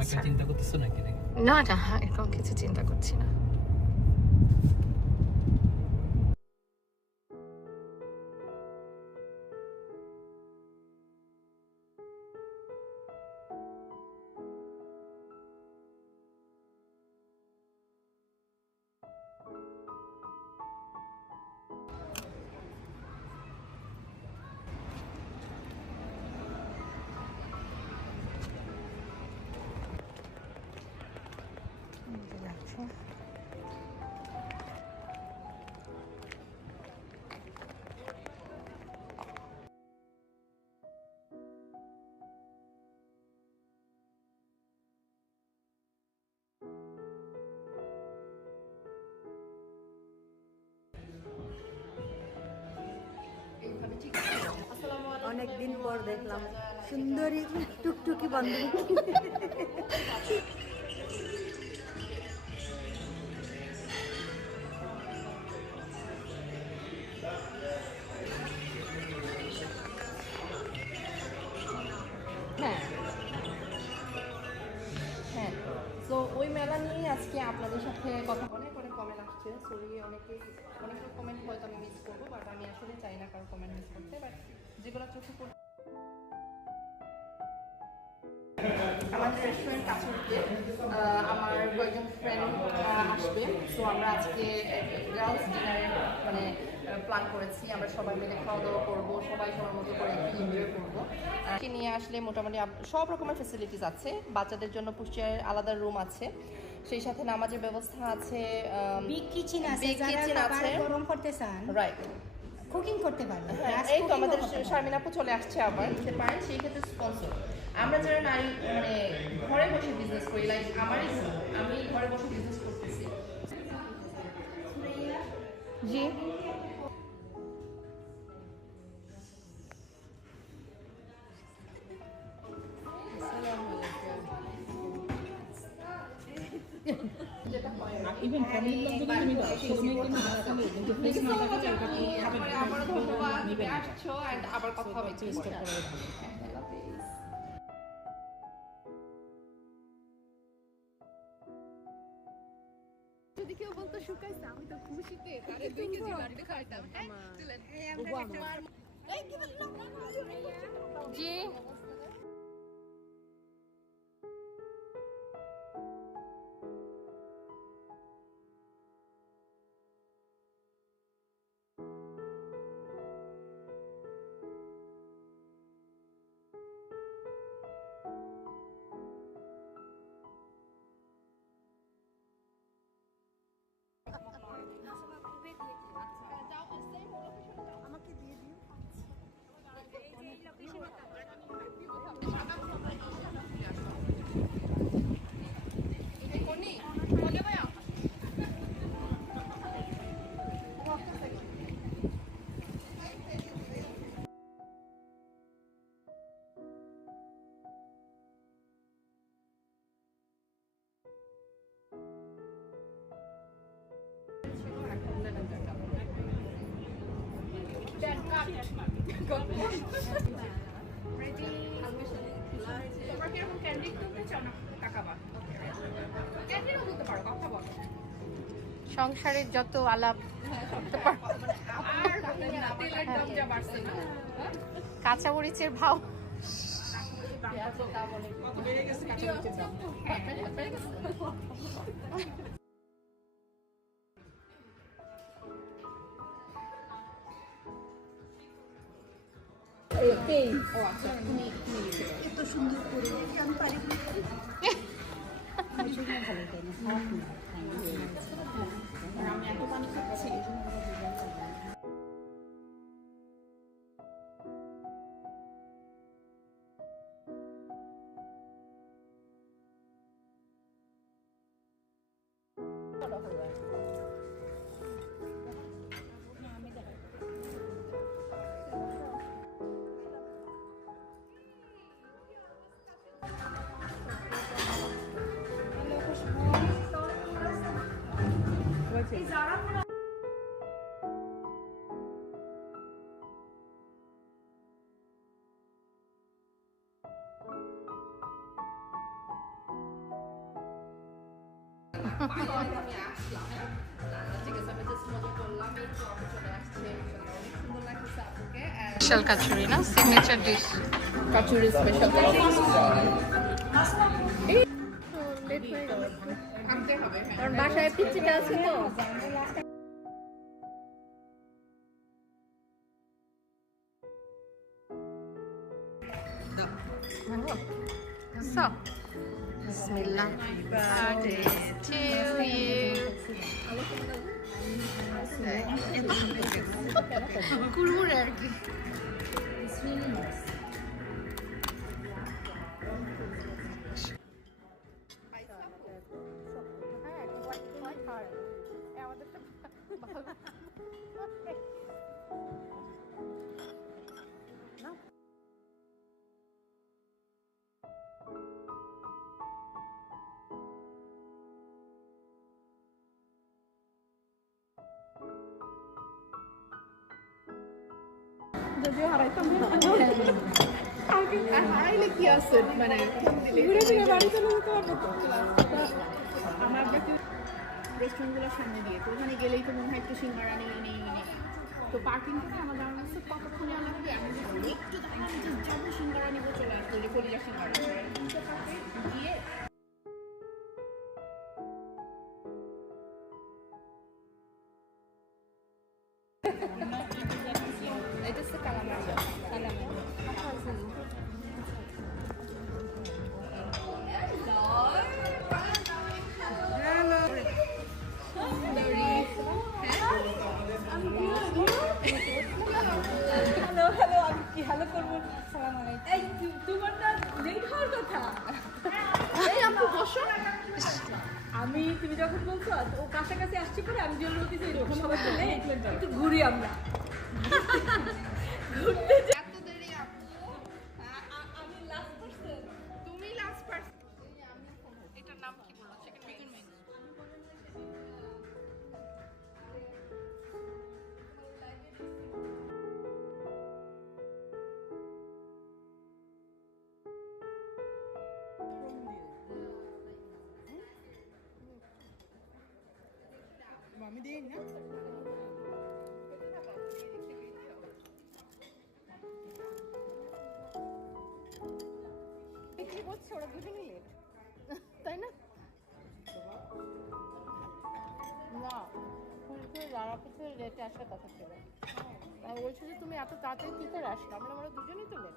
আচ্ছা চিন্তা করতেছো নাকি? না না এরকম কিছু চিন্তা করছি না। অনেকদিন পর দেখলাম সুন্দরী টুকটুকি বান্ধবী। হ্যাঁ হ্যাঁ, তো ওই মেলা নিয়েই আজকে আপনাদের সাথে কথা অনেক কমেন্ট আসছে। সরি অনেকের কমেন্ট হয়তো আমি মিস করবো, বাট আমি আসলে চাই না কারো কমেন্ট মিস করতে, বাট যেগুলো চোখে পড়ে আমাদের রেস্টুরেন্ট কাছে উঠবে, আমার কয়েকজন ফ্রেন্ড আসবে। সো আমরা আজকে গার্লস ডিনারে মানে প্ল্যান করেছি, আমরা সবাই মিলে খাওয়া দাওয়া করবো, সবাই সবার মতো করে একটু এনজয় করবো। নিয়ে আসলে মোটামুটি সব রকমের ফেসিলিটিস আছে, বাচ্চাদের জন্য পুষ্টির আলাদা রুম আছে, সেই সাথে নামাজের ব্যবস্থা আছে, বিগ কিচেন আছে, গরম করতে চান রাইট, কুকিং করতে পারবেন। এই তো আমাদের শারমিন আপু চলে আসছে আবার, নিতে পারেন সেই ক্ষেত্রে স্পন্সর। আমরা যারা নারী মানে ঘরে বসে বিজনেস করি, লাইক আমি ঘরে বসে বিজনেস করতেছি। জি আবার কথা হবে। যদি কেউ বলতো শুকাইছে, আমি তো খুশিতে তারে 2 কেজি লাড্ডু খাইতাম। জি আমাকে দিয়ে দিও। সংসারের যত আলাপ কাঁচামরিচের ভাও এত সুন্দর করে আমি পারি। আমি এত পানি খাচ্ছি। আমি আসলাম, হ্যাঁ? ঠিক আছে, আমি জাস্ট মজা করলাম, এই তো আপু চলে আসছে, অনেক সুন্দর লাগতেছে আপুকে। স্পেশাল কাচুরি না, signature dish. Kachori special kachori আনতে হবে, হ্যাঁ। কারণ বাসায় পিচ্চিটা আছে তো। বিসমিল্লাহ। Birthday to you. কুরকুরে আর কি। যদিও হারাইতাম আর হারাইলে কি আছে মানে ঘুরে ফিরে বাড়ি চলে যেতে পারবো তো। আমার রেস্টুরেন্টগুলোর সামনে দিয়ে তো ওখানে গেলেই তো মনে হয় একটু সিঙ্গারা নেই তো পার্কিং করে আমার দাঁড়ানো আছে কতক্ষণে আনা হবে, আমি একটু দাঁড়ানো যাবো সিঙ্গারা নিবো, চলে আসবো যে কলিজা সিঙ্গারা গিয়ে এটা হচ্ছে কালামান্ডা। আমি তুমি যখন বলছো ও কাছাকাছি আসছে পরে আমি জন্য বলতেছি এরকম সবাই চলে একটু ঘুরি আমরা ঘুরতে যাই। এত দেরি আপু, আমি লাস্ট পারসন, তুমি লাস্ট পারসন। এটার নাম কি বললো? Chicken wings. আমি দিই না বিক্রি করছে ওরা দুটো মিলে, তাই না? না, ফুলফুল রানাপুতে রেটে আসার কথা ছিল। আমি বলছি যে তুমি এত তাড়াতাড়ি কী করে আসলে? আমরা দুজনেই তো লেট।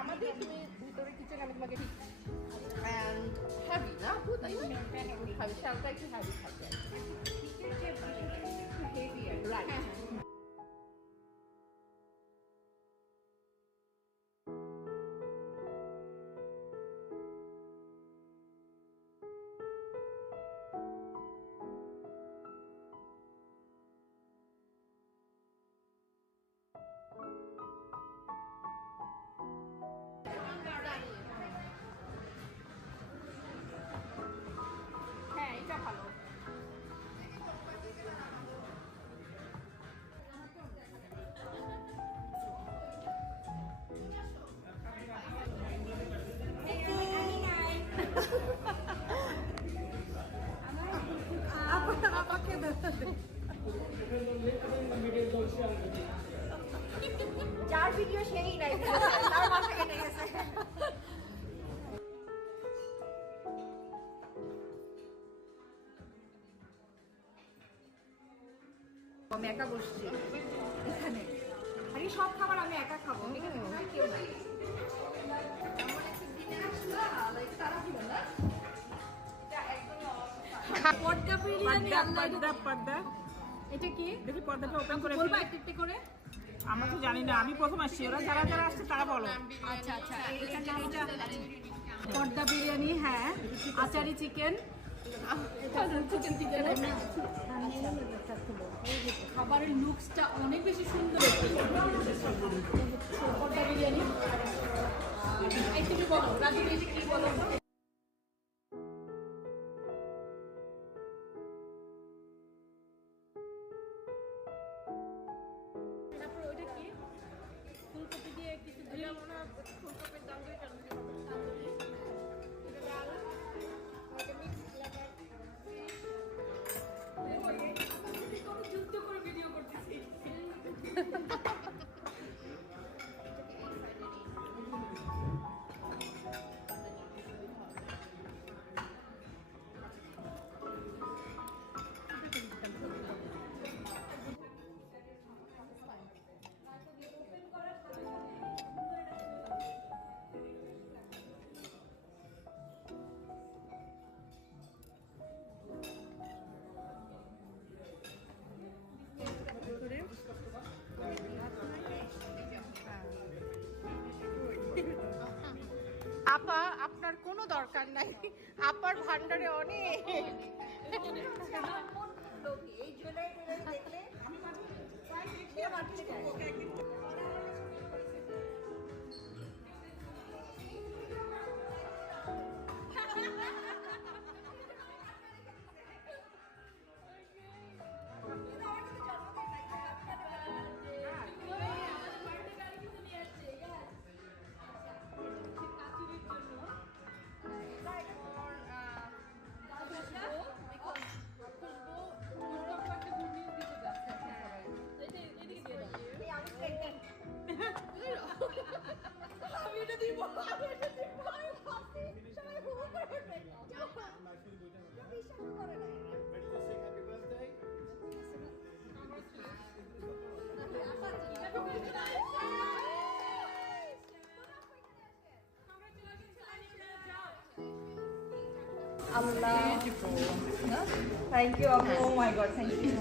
আমাদের তুমি ভিতরে কিচেন আমি তোমাকে ঠিক অ্যান্ড হ্যাভি না আপু, তাই না? হ্যাভি, শালটা একটু হ্যাভি থাকবে, রাইট। হ্যাঁ এটা ভালো। যার ভিডিও সেই নাই তার মাথা কেটে গেছে। আমি একা বসছি এখানে আরে সব খাবার আমি একা খাবো, এখানে মনে হয় কেউ নাই। পর্দা বিরিয়ানি পর্দা এটা কি দেখি পর্দাটা ওপেন করে বলবা একটু করে? আমরা তো জানি না, আমি প্রথম আসছি, ওরা যারা যারা আসছে তারা বলো। আচ্ছা আচ্ছা, এটা পর্দা বিরিয়ানি, হ্যাঁ, আচারি চিকেন, খাবারের লুকসটা অনেক বেশি সুন্দর। পর্দা বিরিয়ানি, এই তুমি বলো রাজু, কি বলো? এটা মনে হয় ফুলকপির দাম দিয়ে কেন যুদ্ধ করে ভিডিও করতেছি। আপা আপনার কোনো দরকার নাই, আপার ভান্ডারে অনেক। এই জুলাই দেখলে আমি এটা দিব, আমি এটা দিব, আমি ভাবছি সবাই হু হু করে উঠবে। বিশ্বাস করে না। Allah. Thank you. Oh my God, thank you.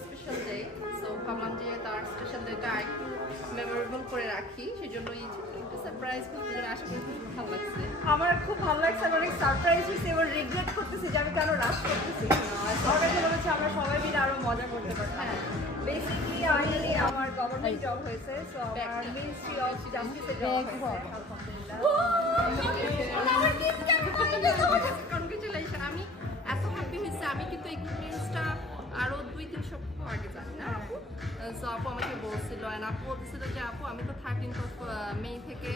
Special day, so ভাবলাম যে তার স্পেশাল ডেটা একটু মেমোরেবল করে রাখি, সেজন্য এই একটু সারপ্রাইজ করতে আশা করি খুব ভালো লাগছে। আমার খুব ভালো লাগছে, আমি অনেক সারপ্রাইজ হয়েছি এবং রিগ্রেট করতেছি যে আমি কেন রাশ করতেছি। আমার কাছে মনে হচ্ছে আমরা সবাই মিলে আরো মজা করতে পারতাম। বেসিক্যালি আমার গভর্নমেন্ট জব হয়েছে, সো আমার মিনিস্ট্রি অফ জাস্টিসে জব হয়েছে আলহামদুলিল্লাহ। কনগ্রেচুলেশন, আমি এত হ্যাপি হয়েছি। আমি কিন্তু এই গুড নিউজটা আরো 2-3 সপ্তাহ আগে জানি না আপু। সো আপু আমাকে বলছিল, অ্যান্ড আপু বলছিল যে আপু আমি তো 13th মে থেকে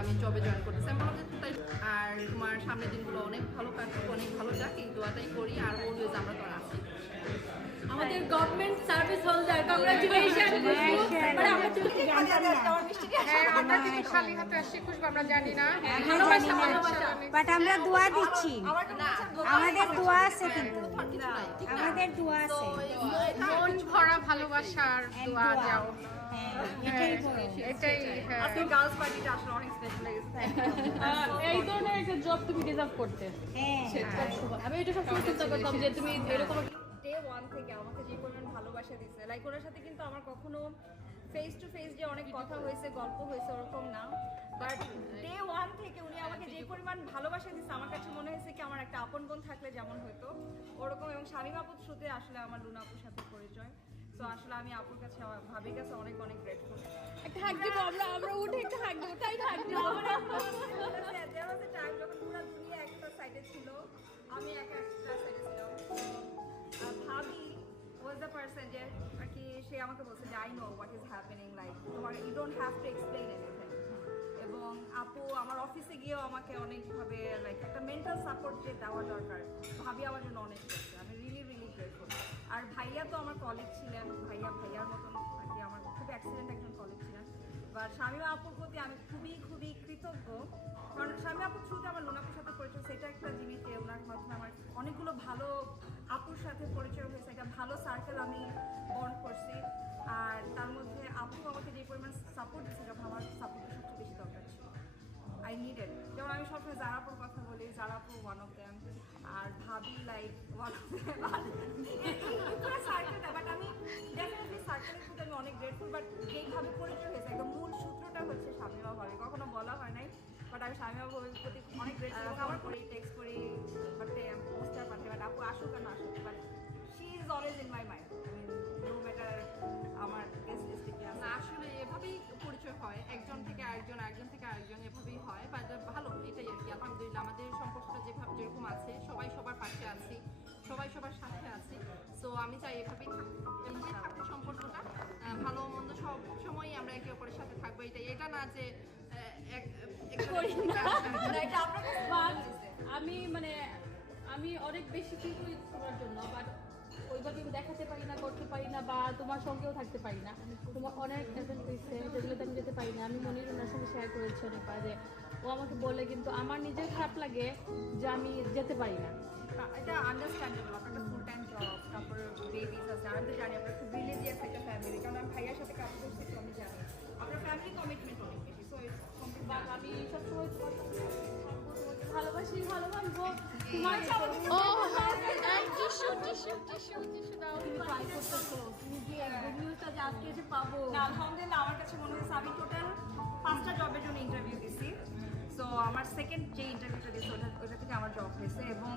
আমি জবে জয়েন করতেছি। আমি বললাম যে তাই, আর তোমার সামনের দিনগুলো অনেক ভালো কাটুক, অনেক ভালো যাক, এই দোয়াটাই করি। আর অলওয়েজ আমরা তো আছি। আমাদের গভর্নমেন্ট সার্ভিস হোল্ডার কংগ্রাচুলেশন। মানে আমরা তুমি কি জানতাম না? হ্যাঁ, আমরা কিন্তু খালি হাতে আসছি, খুশবু আমরা জানি না। ভালোবাসা ভালোবাসা। বাট আমরা দোয়া দিচ্ছি, না, আমাদের দোয়া আছে কিন্তু কিছু নাই, ঠিক না? আমাদের দোয়া আছে মন ভরা ভালোবাসার দোয়া যাও। হ্যাঁ এটাই বড়। এটাই হ্যাঁ। আজকে গার্লস পার্টিটা আসলে অনেক স্পেশাল লেগেছে। এই ধরনের একটা জব তুমি ডিজার্ভ করতে। হ্যাঁ আমি এটা সবসময় চিন্তা করতাম যে তুমি এরকম ডে 1 থেকে আমাকে যে পরিমাণ ভালোবাসা দিচ্ছে, লাইক ওনার সাথে কিন্তু আমার কখনো ফেস টু ফেস যে অনেক কথা হয়েছে, গল্প হয়েছে ওরকম না, বাট ডে 1 থেকে উনি আমাকে যে পরিমাণ ভালোবাসা দিচ্ছে আমার কাছে মনে হয়েছে কি আমার একটা আপন বোন থাকলে যেমন হতো ওরকম। এবং স্বামী আপুর থ্রুতে আসলে আমার লুনা আপুর সাথে পরিচয়। তো আসলে আমি আপুর কাছে, আমার ভাবির কাছে অনেক অনেক গ্রেটফুল। একটা হাগ দিব, আমরা উঠে একটা হাগ দিব, তাই হাগ দিব। There was a time যখন পুরো দুনিয়া একটা সাইডে ছিল, আমি একটা সাইডে ছিলাম। ভাবি was the person যে আর কি সে আমাকে বলছে যে I know what is happening, like তোমার you don't have to explain anything. এবং আপু আমার অফিসে গিয়েও আমাকে অনেকভাবে লাইক একটা মেন্টাল সাপোর্ট যে দেওয়া দরকার, ভাবি আমার জন্য অনেক করছে। আমি রিয়েলি গ্রেটফুল। আর ভাইয়া তো আমার কলিগ ছিলেন, ভাইয়ার মতন আর কি আমার খুব অ্যাক্সিডেন্ট একজন কলিগ ছিলেন। বাট শামিমা আপুর প্রতি আমি খুবই কৃতজ্ঞ, কারণ শামিমা আপুর থ্রুতে আমার লুনাপুর সাথে পরিচয়, সেটা একটা জিনিস যে ওনার মাধ্যমে আমার অনেকগুলো ভালো আপুর সাথে পরিচয় হয়েছে, একটা ভালো সার্কেল আমি বন্ড করছি। আর জারাপু ওয়ান অফ দেম, আর ভাবি লাইক ওয়ান অফ দেম। পুরো সার্কেলটা, বাট আমি ডেফিনেটলি সার্কেলের প্রতি আমি অনেক গ্রেটফুল। বাট যেইভাবে পরিচয় হয়েছে একদম মূল সূত্রটা হচ্ছে শামীমা ভাবি, কখনো বলা হয় নাই, বাট আমি শামীমা ভাবির প্রতি অনেক গ্রেটফুল। আমার করি টেক্সট করি, পোস্টার পাঠাই, বাট আপু আসুক আর না আসুক, but she is always in my mind. No matter আমার গেস্ট লিস্টে কি আছে। না আসলে এভাবেই পরিচয় হয়, একজন থেকে আরেকজন, আরেকজন থেকে আরেকজন, এভাবেই হয়। বাট ভালো, এটাই আর কি। আলহামদুলিল্লাহ আমাদের সম্পর্কটা যেরকম আছে, সবাই সবার পাশে আছি, সবাই সবার সাথে আছি। সো আমি চাই এভাবেই থাকতে সম্পর্কটা, ভালো মন্দ সব সময়ই আমরা একে অপরের সাথে থাকবো। এটা না যে এটা আপনার কাছে আমি অনেক বেশি ফিল করি তোমার জন্য, বাট ওইভাবে আমি দেখাতে পারি না, করতে পারি না, বা তোমার সঙ্গেও থাকতে পারি না। তোমার অনেক ইভেন্ট হয়েছে যেগুলোতে আমি যেতে পারি না। আমি মনির ওনার সঙ্গে শেয়ার করেছি অনেকবার যে ও আমাকে বলে, কিন্তু আমার নিজের খারাপ লাগে যে আমি যেতে পারি না। এটা আন্ডারস্ট্যান্ডেবল, আপনার একটা ফুল টাইম জব, তারপরে বেবিস আছে। আমি তো জানি আপনার খুব রিলিজিয়াস একটা ফ্যামিলি, কারণ আমি ভাইয়ার সাথে কাজ করছি, তো আমি জানি আপনার ফ্যামিলি কমিটমেন্ট অনেক বেশি। So it's complete. বাট আমি সবসময় তোমার সঙ্গে থাকবো, তোমাকে ভালোবাসি, ভালোবাসবো তোমার। তুমি ট্রাই করতেছো, তুমি কি গুড নিউজটা যে আজকে এসে পাবো? না, আলহামদুলিল্লাহ আমার কাছে মনে হচ্ছে আমি টোটাল 5টা জবের জন্য ইন্টারভিউ দিছি। সো আমার সেকেন্ড যে ইন্টারভিউটা দিয়েছে ওটা থেকে আমার জব হয়েছে, এবং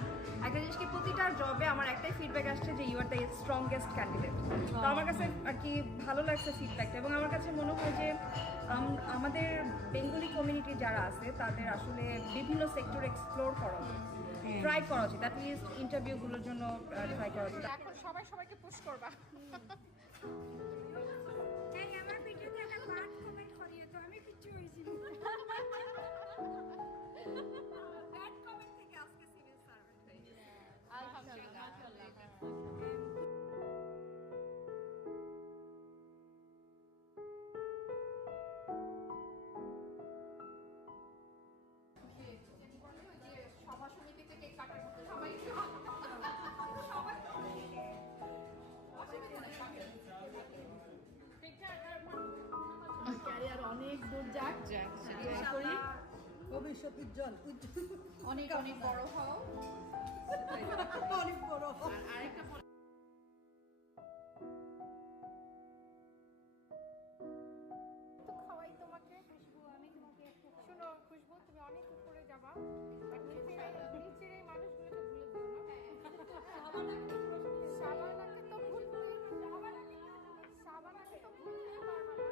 একটা জিনিস কি প্রতিটা জবে আমার একটাই ফিডব্যাক আসছে যে you are the strongest candidate. তো আমার কাছে আর কি ভালো লাগছে ফিডব্যাকটা, এবং আমার কাছে মনে হয় যে আমাদের বেঙ্গলি কমিউনিটি যারা আছে তাদের আসলে বিভিন্ন সেক্টর এক্সপ্লোর করা উচিত, ট্রাই করা উচিত, অ্যাটলিস্ট ইন্টারভিউগুলোর জন্য ট্রাই করা উচিত। এখন সবাই সবাইকে পুশ করবা। আমার ভিডিওতে একটা বাদ কমেন্ট করিয়ে তো আমি কিচ্ছু হয়েছি ব্যাড কমেন্ট থেকে আজকে সিভিল সার্ভেন্ট হয়ে গেছে। আলহামদুলিল্লাহ। সভা সমিতি থেকে কাটার মতো সবাই ক্যারিয়ার অনেক দূর যাক, দোয়া করি ভবিষ্যৎ উজ্জ্বল অনেক অনেক বড় হও। অনেক বড় আর আরেকটা তো খাওয়াই তোমাকে। খুশবু, আমি তোমাকে শোনো খুশবু, তুমি অনেক উপরে যাবা, বাট নিচের এই মানুষগুলোকে ভুলে দিও না। সাবানাকে তো ভুলতে পারবা না।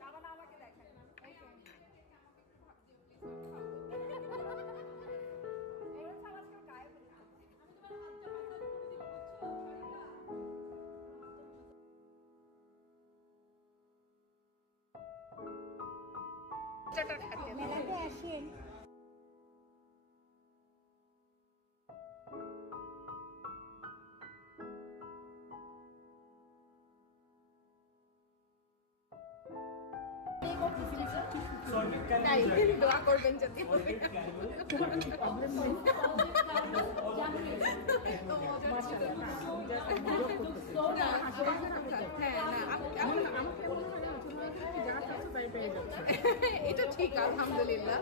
সাবানা আমাকে দেখায়। মেলাতে আসেন। তাই দোয়া করবেন যদি এটা ঠিক, আলহামদুলিল্লাহ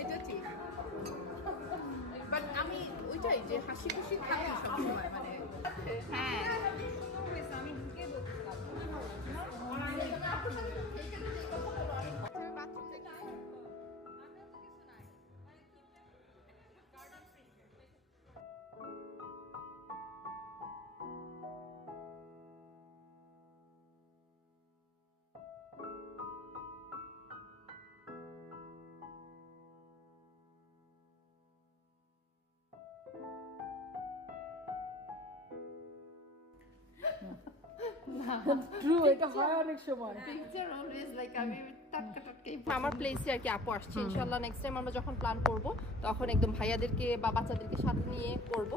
এটা ঠিক। বাট আমি ওইটাই যে হাসি খুশি থাকি সবসময়, মানে হ্যাঁ আমি ঢুকে বলছিলাম ট্রু, এটা হয় অনেক সময়। পিকচার অলওয়েজ লাইক আমি টাটকা টাটকাই। আমার প্লেসে আর কি আপু আসছে, ইনশাআল্লাহ নেক্সট টাইম আমরা যখন প্ল্যান করব তখন একদম ভাইয়াদেরকে বা বাচ্চাদেরকে সাথে নিয়ে করব।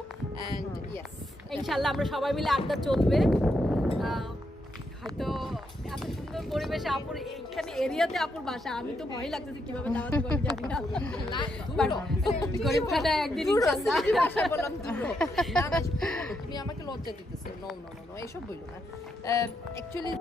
এন্ড ইয়েস, ইনশাআল্লাহ আমরা সবাই মিলে আড্ডা চলবে। হয়তো এত সুন্দর পরিবেশে আপুর এইখানে এরিয়াতে আপুর বাসা, আমি তো ভয় লাগতেছে কিভাবে দাওয়াত করে জানি না। গরিবখানা একদিন ইনশাআল্লাহ ভাষা বললাম দূর না, তুমি আমাকে লজ্জা দিতেছো। নো নো নো, এইসব বইলো না। অ্যাকচুয়ালি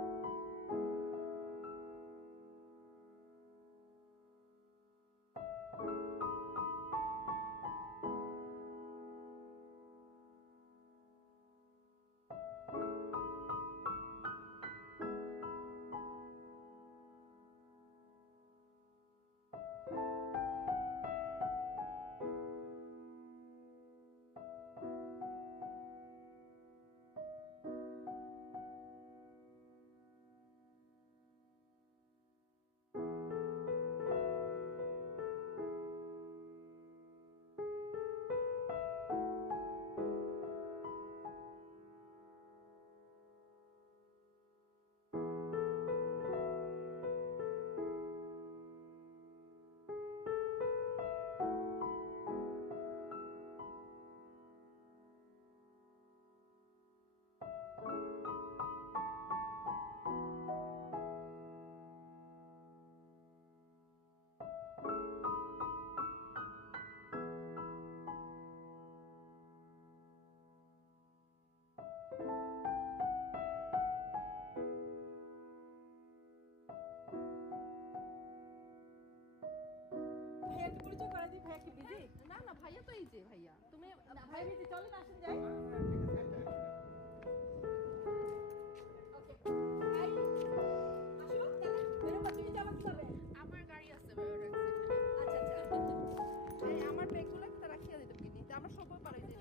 ভাইয়াকে পরিচয় করা দিই, ভাইয়া কি বিজি? না না ভাইয়া তো এই যে ভাইয়া তুমি ভাই বিজি চলেন আসেন যাই আমার গাড়ি আছে আমার ব্যাগগুলো একটা রাখিয়া দিতে পারি আমরা সবাই পারাই দিই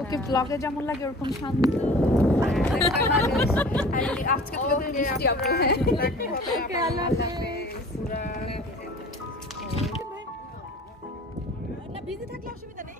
ওকে ব্লগে যেমন লাগে ওরকম শান্ত আজকে মিষ্টি আপু না বিজি থাকলে অসুবিধা নেই